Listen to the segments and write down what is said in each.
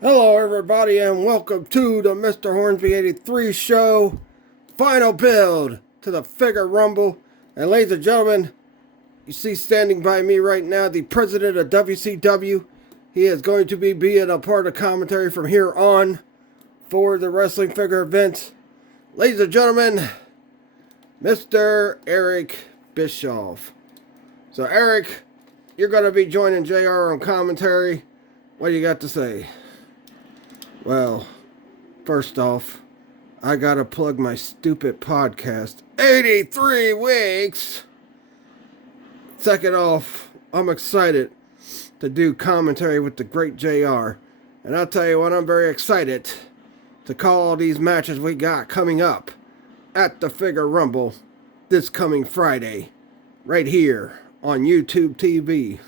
Hello, everybody, and welcome to the Mr. Hornsby 83 show. Final build to the Figure Rumble. And ladies and gentlemen, you see standing by me right now the president of WCW. He is going to be being a part of commentary from here on for the wrestling figure events. Ladies and gentlemen, Mr. Eric Bischoff. So, Eric, you're going to be joining JR on commentary. What do you got to say? Well, first off, I gotta plug my stupid podcast. 83 weeks! Second off, I'm excited to do commentary with the great JR. And I'll tell you what, I'm very excited to call all these matches we got coming up at the Figure Rumble this coming Friday, right here on YouTube TV.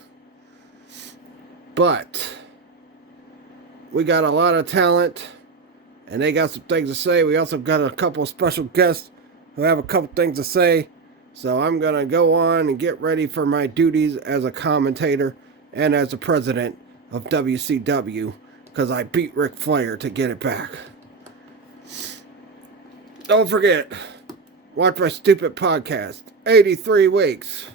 But we got a lot of talent, and they got some things to say. We also got a couple of special guests who have a couple things to say. So I'm going to go on and get ready for my duties as a commentator and as the president of WCW, because I beat Ric Flair to get it back. Don't forget, watch my stupid podcast, 83 weeks.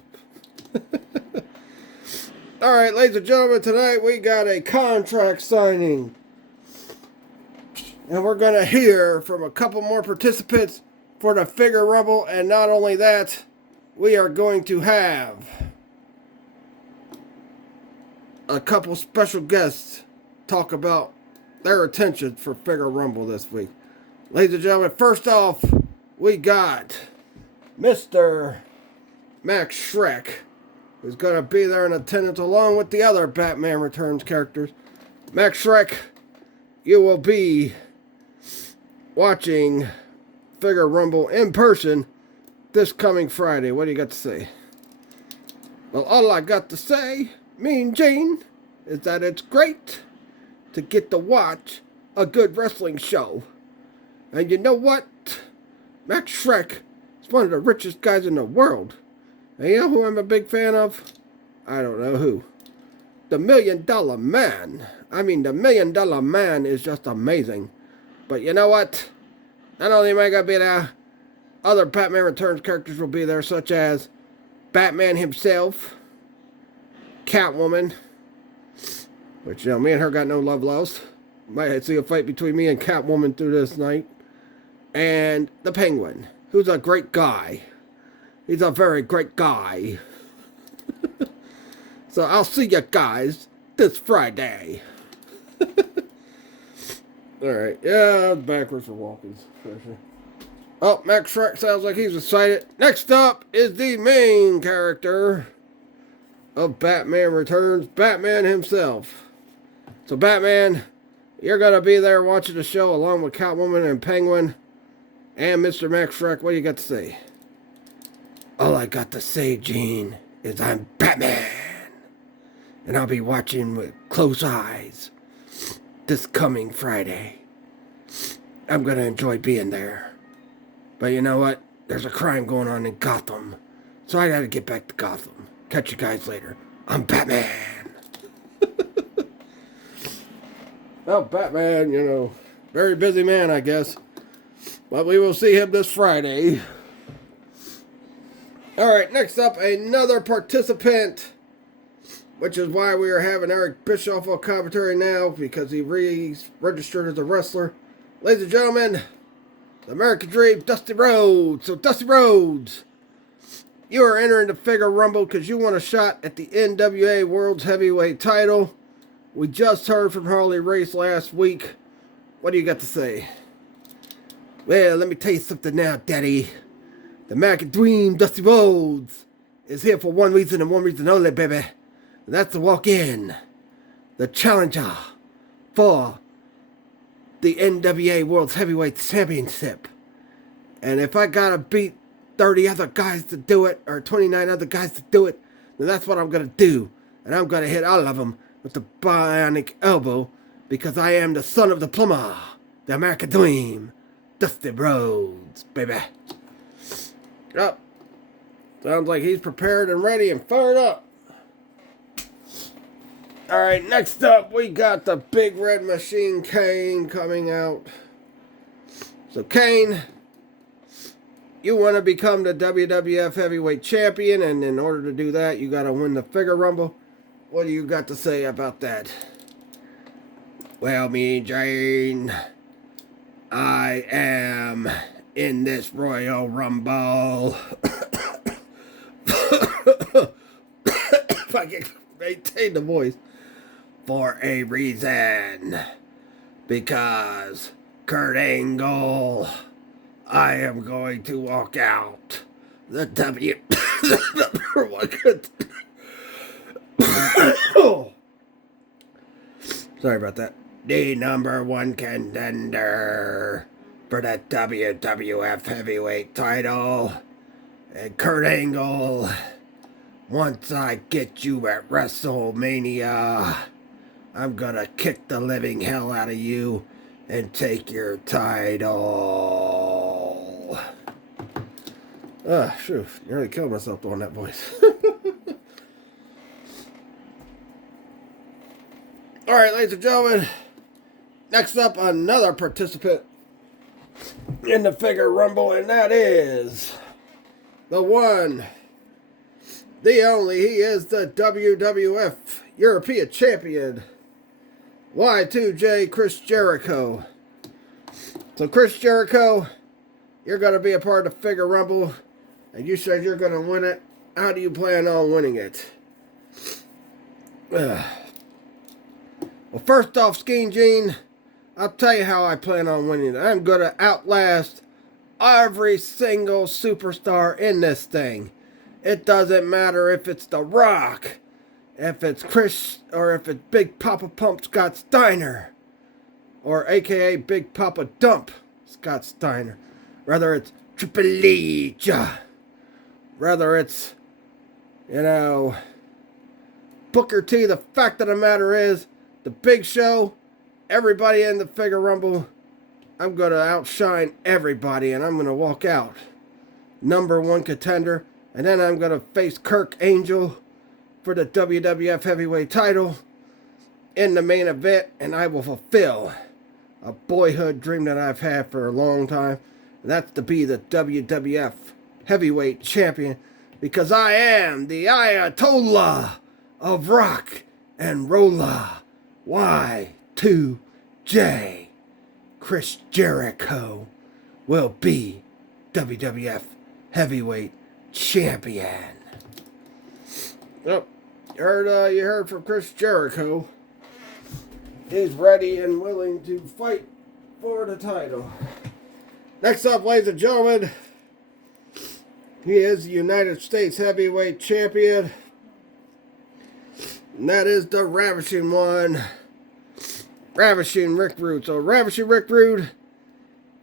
Alright, ladies and gentlemen, tonight we got a contract signing. And we're going to hear from a couple more participants for the Figure Rumble. And not only that, we are going to have a couple special guests talk about their attention for Figure Rumble this week. Ladies and gentlemen, first off, we got Mr. Max Shrek, who's going to be there in attendance along with the other Batman Returns characters. Max Shrek, you will be watching Figure Rumble in person this coming Friday. What do you got to say? Well, all I got to say, Mean Gene, is that it's great to get to watch a good wrestling show. And you know what? Max Shrek is one of the richest guys in the world. And you know who I'm a big fan of? I don't know who. The $1 Million Man. I mean, the $1 Million Man is just amazing. But you know what? Not only am I going to be there, other Batman Returns characters will be there, such as Batman himself, Catwoman, which, you know, me and her got no love lost. Might see a fight between me and Catwoman through this night. And the Penguin, who's a great guy. He's a very great guy. So I'll see you guys this Friday. Alright, yeah, backwards for walking. Oh, Max Shrek sounds like he's excited. Next up is the main character of Batman Returns, Batman himself. So Batman, you're going to be there watching the show along with Catwoman and Penguin and Mr. Max Shrek. What do you got to say? All I got to say, Gene, is I'm Batman. And I'll be watching with close eyes this coming Friday. I'm going to enjoy being there. But you know what? There's a crime going on in Gotham. So I got to get back to Gotham. Catch you guys later. I'm Batman. Well, Batman, you know, very busy man, I guess. But we will see him this Friday. Alright, next up, another participant, which is why we are having Eric Bischoff on commentary now, because he registered as a wrestler. Ladies and gentlemen, the American Dream, Dusty Rhodes. So, Dusty Rhodes, you are entering the Figure Rumble because you want a shot at the NWA World's Heavyweight title. We just heard from Harley Race last week. What do you got to say? Well, let me tell you something now, Daddy. The American Dream, Dusty Rhodes, is here for one reason and one reason only, baby. And that's to walk in the challenger for the NWA World's Heavyweight Championship. And if I gotta beat 30 other guys to do it, or 29 other guys to do it, then that's what I'm gonna do. And I'm gonna hit all of them with the bionic elbow, because I am the son of the plumber, the American Dream, Dusty Rhodes, baby. Yep. Sounds like he's prepared and ready and fired up. Alright, next up we got the Big Red Machine Kane coming out. So Kane, you want to become the WWF Heavyweight Champion, and in order to do that, you got to win the Figure Rumble. What do you got to say about that? Well, me, Jane, I am in this Royal Rumble. If I can maintain the voice. For a reason. Because Kurt Angle, I am going to walk out the number one oh. Sorry about that. The number one contender for the WWF Heavyweight title. And Kurt Angle, once I get you at WrestleMania, I'm gonna kick the living hell out of you and take your title. Ah, shoot. Nearly killed myself doing that voice. Alright, ladies and gentlemen. Next up, another participant in the Figure Rumble, and that is the one, the only, he is the WWF European Champion, Y2J Chris Jericho. So Chris Jericho, you're going to be a part of the Figure Rumble, and you said you're going to win it. How do you plan on winning it? Well, first off, Skein Gene, I'll tell you how I plan on winning it. I'm going to outlast every single superstar in this thing. It doesn't matter if it's The Rock, if it's Chris, or if it's Big Papa Pump Scott Steiner, or aka Big Papa Dump Scott Steiner. Whether it's Triple H, whether it's, Booker T. The fact of the matter is, the Big Show, everybody in the Figure Rumble, I'm going to outshine everybody, and I'm going to walk out number one contender, and then I'm going to face Kirk Angel for the WWF Heavyweight title in the main event, and I will fulfill a boyhood dream that I've had for a long time, and that's to be the WWF Heavyweight Champion, because I am the Ayatollah of rock and rolla. Y2J Chris Jericho will be WWF Heavyweight Champion. Yep, you heard from Chris Jericho. He's ready and willing to fight for the title. Next up, ladies and gentlemen, he is the United States Heavyweight Champion. And that is the Ravishing One, Ravishing Rick Rude. So, Ravishing Rick Rude,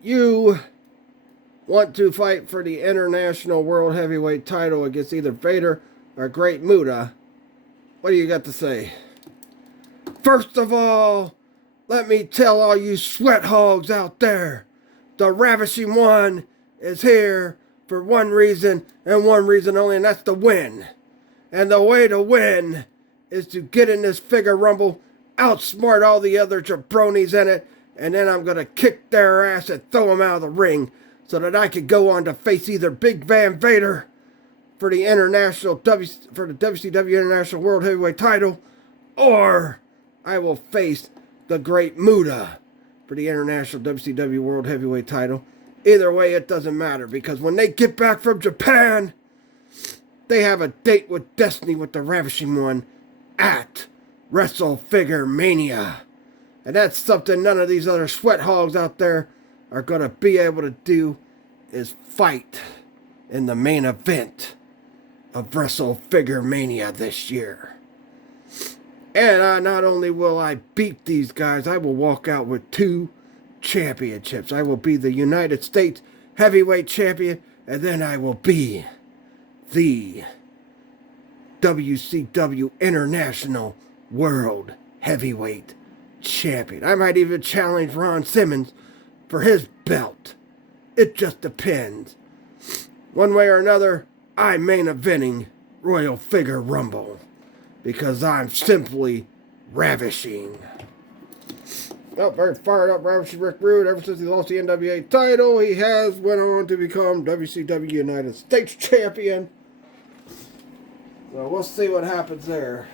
you want to fight for the International World Heavyweight title against either Vader or Great Muta. What do you got to say? First of all, let me tell all you sweat hogs out there, the Ravishing One is here for one reason and one reason only, and that's to win. And the way to win is to get in this Figure Rumble, outsmart all the other jabronis in it, and then I'm going to kick their ass and throw them out of the ring so that I could go on to face either Big Van Vader for the WCW International World Heavyweight title, or I will face the Great Muta for the International WCW World Heavyweight title. Either way, it doesn't matter, because when they get back from Japan, they have a date with Destiny with the Ravishing One at WrestleFigure Mania. And that's something none of these other sweat hogs out there are going to be able to do, is fight in the main event of WrestleFigure Mania this year. And not only will I beat these guys, I will walk out with 2 championships. I will be the United States Heavyweight Champion, and then I will be the WCW International World Heavyweight Champion. I might even challenge Ron Simmons for his belt. It just depends. One way or another, I'm main eventing Royal Figure Rumble, because I'm simply Ravishing. Oh, very fired up, Ravishing Rick Rude. Ever since he lost the NWA title, he has went on to become WCW United States Champion. So we'll see what happens there.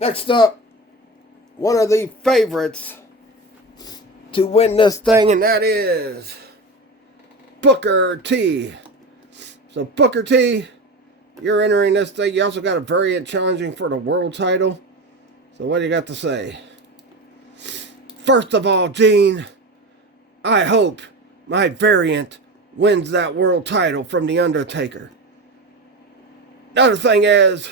Next up, one of the favorites to win this thing, and that is Booker T. So Booker T, you're entering this thing. You also got a variant challenging for the world title. So what do you got to say? First of all, Gene, I hope my variant wins that world title from The Undertaker. Another thing is,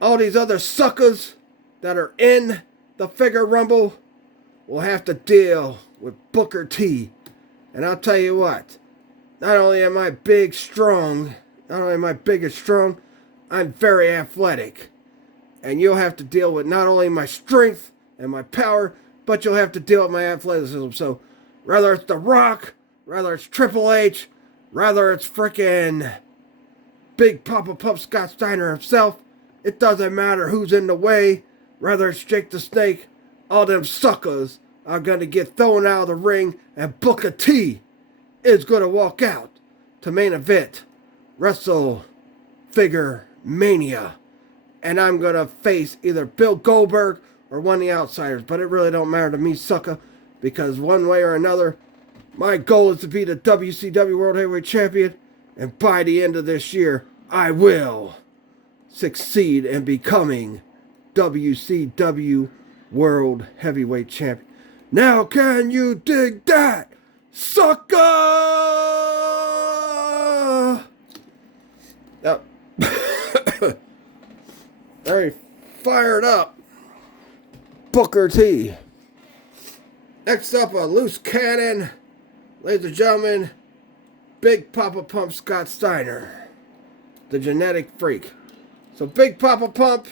all these other suckers that are in the Figure Rumble will have to deal with Booker T. And I'll tell you what, not only am I big, strong, not only am I big and strong, I'm very athletic. And you'll have to deal with not only my strength and my power, but you'll have to deal with my athleticism. So, whether it's The Rock, whether it's Triple H, whether it's frickin' Big Papa Pump Scott Steiner himself, it doesn't matter who's in the way. Whether it's Jake the Snake, all them suckers are gonna get thrown out of the ring, and Booker T is gonna walk out to main event Wrestle Figure Mania. And I'm gonna face either Bill Goldberg or one of the outsiders. But it really don't matter to me, sucker, because one way or another, my goal is to be the WCW World Heavyweight Champion, and by the end of this year, I will succeed in becoming WCW World Heavyweight Champion. Now can you dig that, sucker? Now, very fired up Booker T. Next up, a loose cannon, ladies and gentlemen, Big Papa Pump Scott Steiner, the genetic freak. So Big Papa Pump,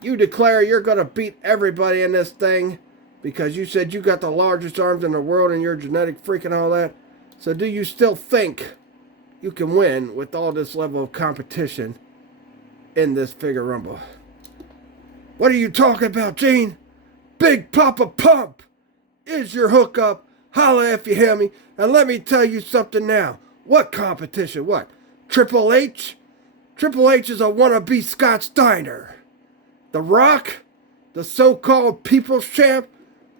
you declare you're going to beat everybody in this thing because you said you got the largest arms in the world and you're a genetic freak and all that. So do you still think you can win with all this level of competition in this Figure Rumble? What are you talking about, Gene? Big Papa Pump is your hookup. Holla if you hear me. And let me tell you something now. What competition? What? Triple H? Triple H is a wannabe Scott Steiner. The Rock? The so-called People's Champ?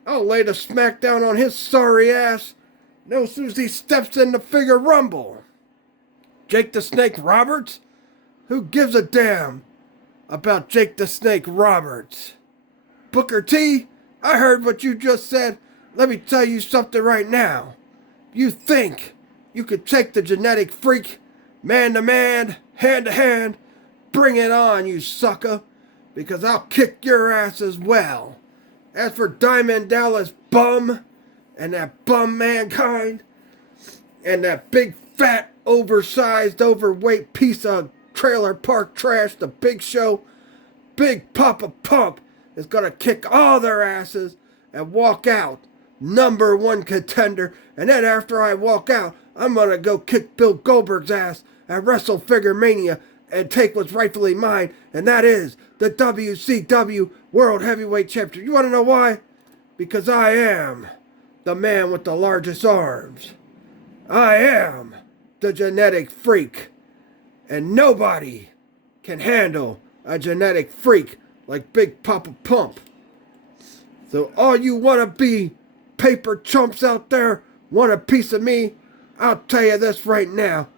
I'll lay the smackdown on his sorry ass. No soon as he steps in the Figure Rumble. Jake the Snake Roberts? Who gives a damn about Jake the Snake Roberts? Booker T, I heard what you just said. Let me tell you something right now. You think you could take the genetic freak, man to man, hand to hand? Bring it on, you sucker, because I'll kick your ass as well. As for Diamond Dallas Bum, and that bum Mankind, and that big fat oversized overweight piece of trailer park trash, the Big Show, Big Papa Pump is gonna kick all their asses and walk out number one contender. And then after I walk out, I'm gonna go kick Bill Goldberg's ass at Wrestle Figure Mania and take what's rightfully mine, and that is the WCW World Heavyweight Championship. You wanna know why? Because I am the man with the largest arms. I am the genetic freak. And nobody can handle a genetic freak like Big Papa Pump. So all you wanna-be paper chumps out there want a piece of me? I'll tell you this right now.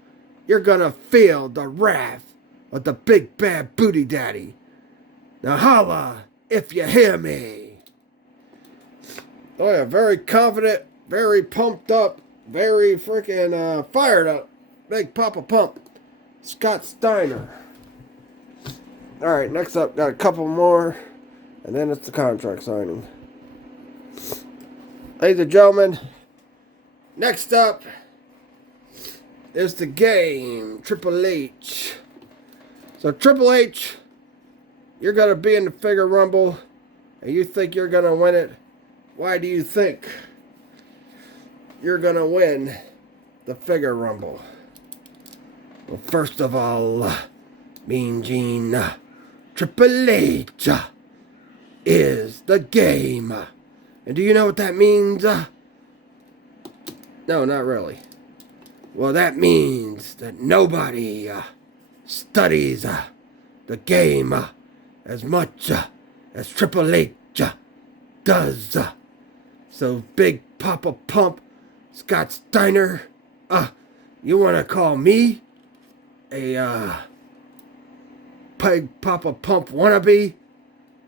You're gonna feel the wrath of the big bad booty daddy. Now holla if you hear me. Oh yeah, very confident, very pumped up, very freaking fired up. Big Papa Pump. Scott Steiner. Alright, next up, got a couple more, and then it's the contract signing. Ladies and gentlemen, next up is the game, Triple H. So Triple H, you're going to be in the Figure Rumble, and you think you're going to win it. Why do you think you're going to win the Figure Rumble? Well, first of all, Mean Gene, Triple H is the game. And do you know what that means? No, not really. Well, that means that nobody studies the game as much as Triple H does. So, Big Papa Pump, Scott Steiner, you want to call me a Big Papa Pump wannabe?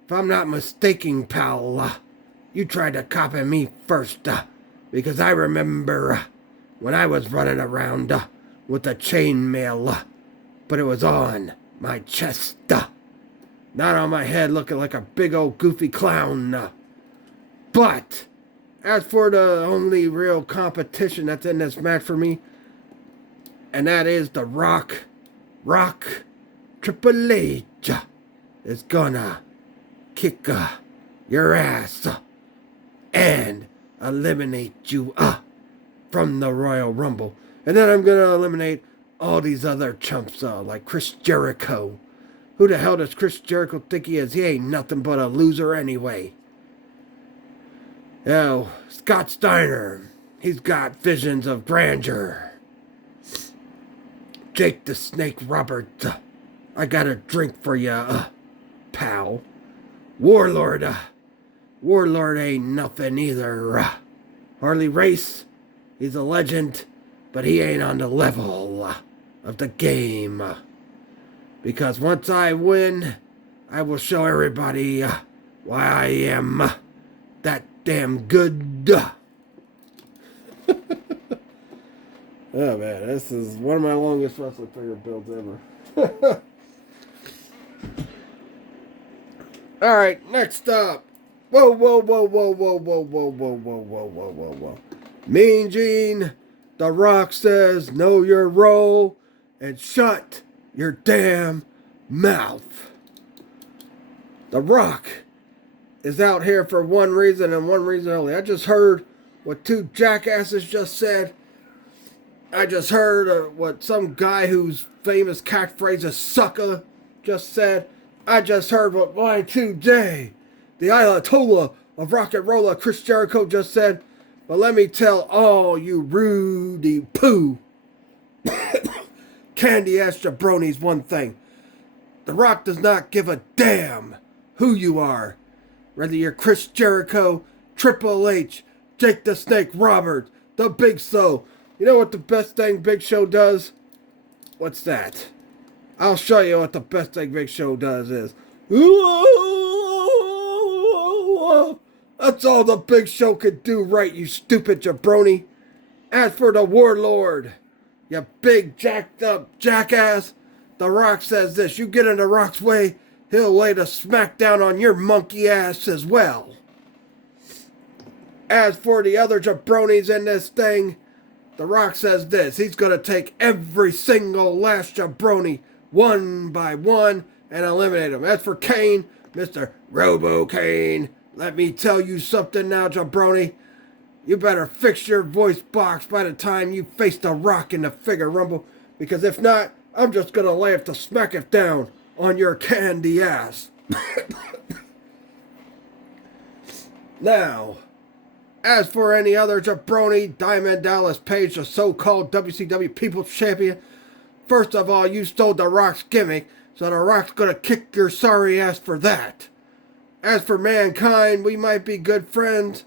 If I'm not mistaken, pal, you tried to copy me first, because I remember when I was running around with the chainmail, but it was on my chest, not on my head looking like a big old goofy clown. But as for the only real competition that's in this match for me, and that is the Rock, Triple H is gonna kick your ass and eliminate you from the Royal Rumble. And then I'm gonna eliminate all these other chumps like Chris Jericho. Who the hell does Chris Jericho think he is? He ain't nothing but a loser anyway. Now, Scott Steiner, he's got visions of grandeur. Jake the Snake Roberts, I got a drink for ya, pal. Warlord ain't nothing either. Harley Race, he's a legend, but he ain't on the level of the game. Because once I win, I will show everybody why I am that damn good. Oh man, this is one of my longest wrestling figure builds ever. Alright, next up. Whoa. Mean Gene, The Rock says, know your role and shut your damn mouth. The Rock is out here for one reason and one reason only. I just heard what two jackasses just said. I just heard what some guy whose famous catchphrase is sucker just said. I just heard what Y2J, the Ayatollah of rock and roller, Chris Jericho just said. But let me tell all you Rudy Poo candy ass jabronis one thing. The Rock does not give a damn who you are. Whether you're Chris Jericho, Triple H, Jake the Snake Roberts, the Big Show. You know what the best thing Big Show does? What's that? I'll show you what the best thing Big Show does is. That's all the Big Show could do right, you stupid jabroni. As for the Warlord, you big jacked up jackass, The Rock says this. You get in The Rock's way, he'll lay the smackdown on your monkey ass as well. As for the other jabronis in this thing, The Rock says this. He's going to take every single last jabroni one by one and eliminate them. As for Kane, Mr. Robo Kane, let me tell you something now, jabroni. You better fix your voice box by the time you face The Rock in the Figure Rumble, because if not, I'm just going to laugh to smack it down on your candy ass. Now, as for any other jabroni, Diamond Dallas Page, the so-called WCW People's Champion, first of all, you stole The Rock's gimmick, so The Rock's gonna kick your sorry ass for that. As for Mankind, we might be good friends,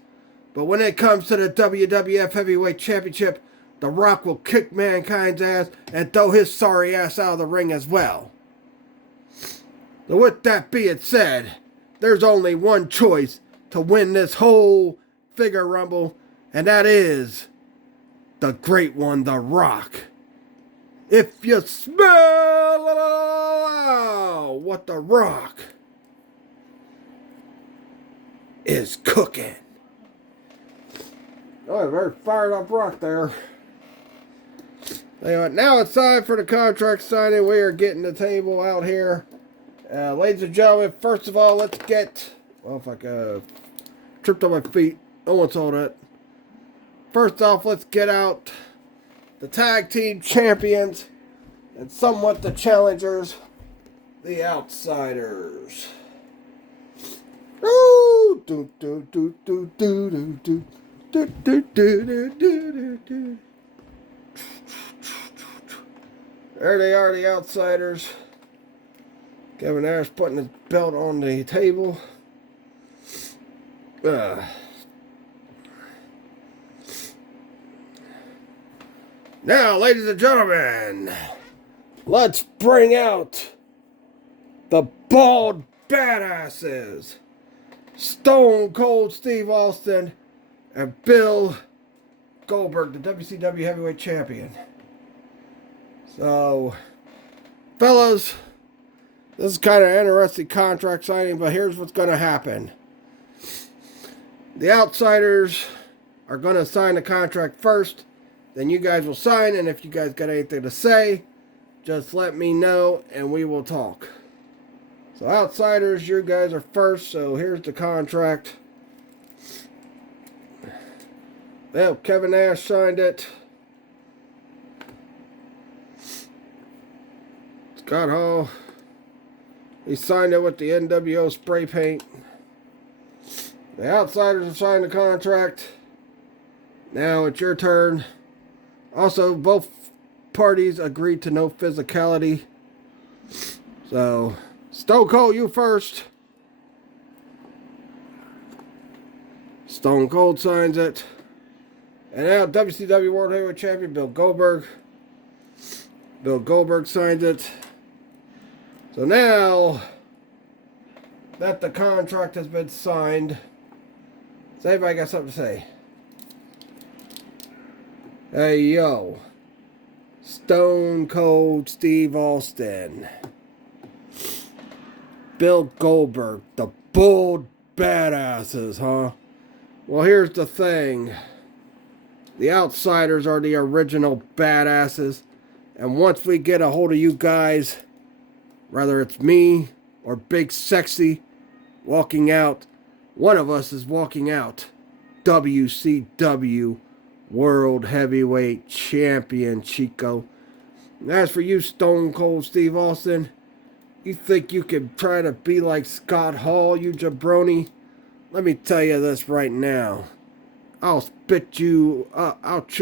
but when it comes to the WWF Heavyweight Championship, The Rock will kick Mankind's ass and throw his sorry ass out of the ring as well. So with that being said, there's only one choice to win this whole Figure Rumble, and that is the great one, The Rock. If you smell what The Rock is cooking. Oh, very fired up Rock there. Anyway, now it's time for the contract signing. We are getting the table out here. Ladies and gentlemen, first of all, let's get... Well, if I tripped on my feet. No one saw that. First off, let's get out the tag team champions and somewhat the challengers. The Outsiders. Ooh, do do do do do do do do do do do do. There they are, the Outsiders. Kevin Nash putting his belt on the table. Now, ladies and gentlemen, let's bring out the bald badasses. Stone Cold Steve Austin and Bill Goldberg, the WCW Heavyweight Champion. So, fellas, this is kind of an interesting contract signing, but here's what's going to happen. The Outsiders are going to sign the contract first, then you guys will sign, and if you guys got anything to say, just let me know and we will talk. So Outsiders, you guys are first, so here's the contract. Well, Kevin Nash signed it. Scott Hall, he signed it with the NWO spray paint. The Outsiders have signed the contract. Now it's your turn. Also, both parties agreed to no physicality. So, Stone Cold, you first. Stone Cold signs it. And now WCW World Heavyweight Champion Bill Goldberg. Bill Goldberg signs it. So now that the contract has been signed, does anybody got something to say? Hey, yo. Stone Cold Steve Austin. Bill Goldberg. The bold badasses, huh? Well, here's the thing. The Outsiders are the original badasses. And once we get a hold of you guys, whether it's me or Big Sexy walking out, one of us is walking out WCW World Heavyweight Champion, Chico. And as for you, Stone Cold Steve Austin, you think you could try to be like Scott Hall, you jabroni? Let me tell you this right now. I'll chew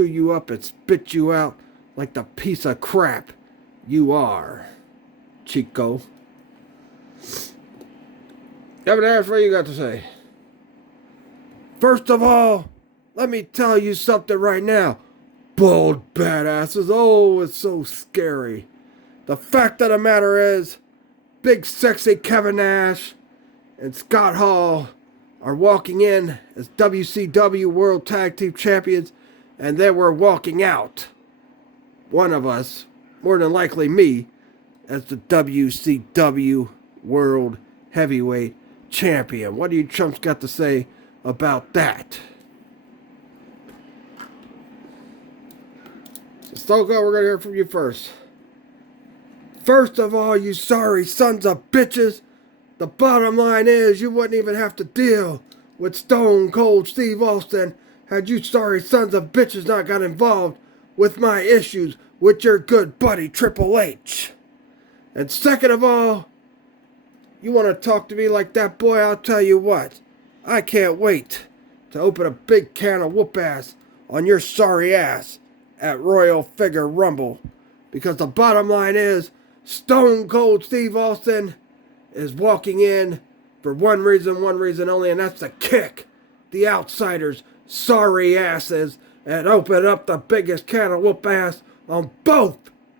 you up and spit you out like the piece of crap you are, Chico. Kevin Nash, what you got to say? First of all, let me tell you something right now. Bold badasses. Oh, it's so scary. The fact of the matter is, Big Sexy Kevin Nash and Scott Hall are walking in as WCW World Tag Team Champions, and then we're walking out. One of us, more than likely me, as the WCW World Heavyweight Champion. What do you chumps got to say about that? Stone Cold, we're going to hear from you first. First of all, you sorry sons of bitches, the bottom line is you wouldn't even have to deal with Stone Cold Steve Austin had you sorry sons of bitches not got involved with my issues with your good buddy Triple H. And second of all, you want to talk to me like that, boy, I'll tell you what. I can't wait to open a big can of whoop ass on your sorry ass at Royal Figure Rumble. Because the bottom line is, Stone Cold Steve Austin is walking in for one reason only, and that's to kick the Outsiders' sorry asses and open up the biggest can of whoop ass on both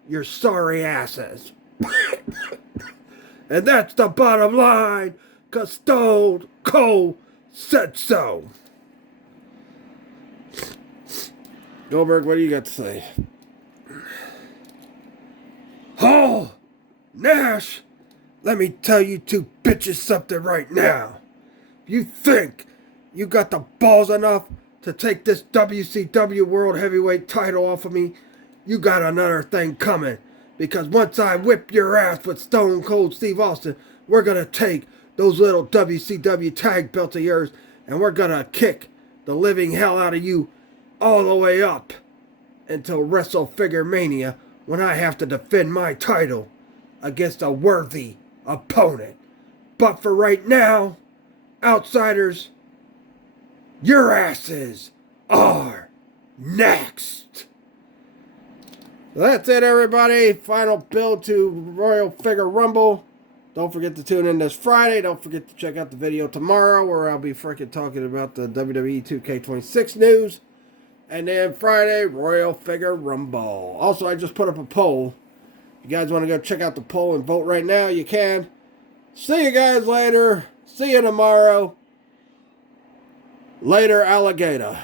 your sorry asses. And that's the bottom line, because Stone Cold said so. Goldberg, what do you got to say? Oh, Nash, let me tell you two bitches something right now. If you think you got the balls enough to take this WCW World Heavyweight title off of me, you got another thing coming. Because once I whip your ass with Stone Cold Steve Austin, we're going to take those little WCW tag belts of yours and we're going to kick the living hell out of you all the way up until Wrestle Figure Mania, when I have to defend my title against a worthy opponent. But for right now, outsiders, your asses are next. That's it, everybody. Final build to Royal Figure Rumble. Don't forget to tune in this Friday. Don't forget to check out the video tomorrow where I'll be freaking talking about the WWE 2K26 news. And then Friday, Royal Figure Rumble. Also, I just put up a poll. If you guys want to go check out the poll and vote right now, you can. See you guys later. See you tomorrow. Later, alligator.